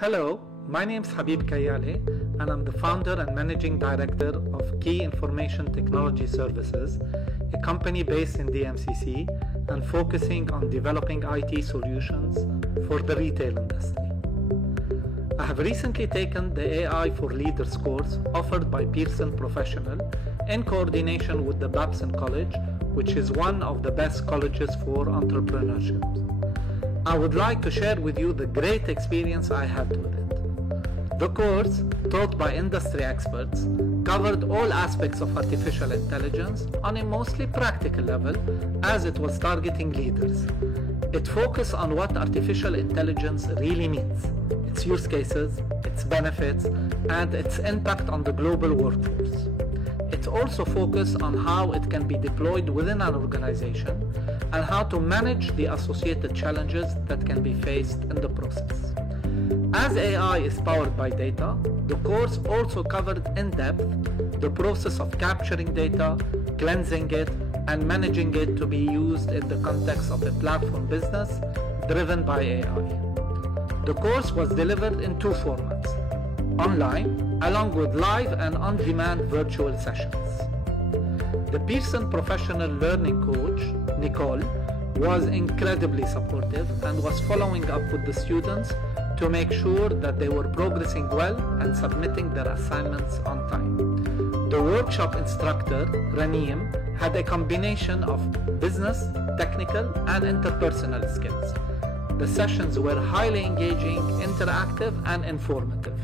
Hello, my name is Habib Kayale and I'm the founder and managing director of Key Information Technology Services, a company based in DMCC and focusing on developing IT solutions for the retail industry. I have recently taken the AI for Leaders course offered by Pearson Professional in coordination with the Babson College, which is one of the best colleges for entrepreneurship. I would like to share with you the great experience I had with it. The course, taught by industry experts, covered all aspects of artificial intelligence on a mostly practical level as it was targeting leaders. It focused on what artificial intelligence really means, its use cases, its benefits, and its impact on the global workforce. It also focused on how it can be deployed within an organization and how to manage the associated challenges that can be faced in the process. As AI is powered by data, the course also covered in depth the process of capturing data, cleansing it, and managing it to be used in the context of a platform business driven by AI. The course was delivered in two formats: online, along with live and on-demand virtual sessions. The Pearson Professional Learning Coach, Nicole, was incredibly supportive and was following up with the students to make sure that they were progressing well and submitting their assignments on time. The workshop instructor, Raneem, had a combination of business, technical, and interpersonal skills. The sessions were highly engaging, interactive, and informative.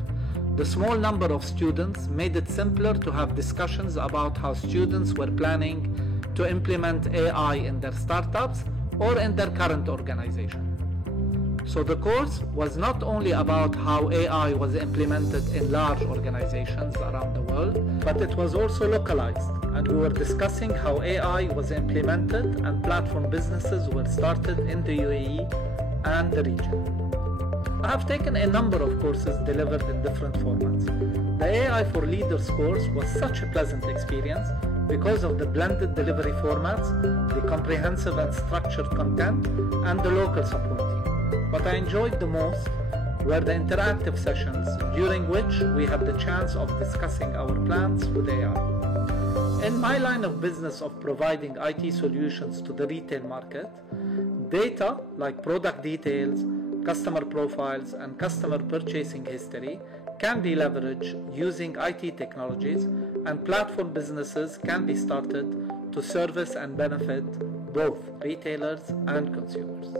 The small number of students made it simpler to have discussions about how students were planning to implement AI in their startups or in their current organization. So the course was not only about how AI was implemented in large organizations around the world, but it was also localized, and we were discussing how AI was implemented and platform businesses were started in the UAE and the region. I have taken a number of courses delivered in different formats. The AI for Leaders course was such a pleasant experience because of the blended delivery formats, the comprehensive and structured content, and the local support team. What I enjoyed the most were the interactive sessions during which we had the chance of discussing our plans with AI. In my line of business of providing IT solutions to the retail market, data like product details, customer profiles, and customer purchasing history can be leveraged using IT technologies, and platform businesses can be started to service and benefit both retailers and consumers.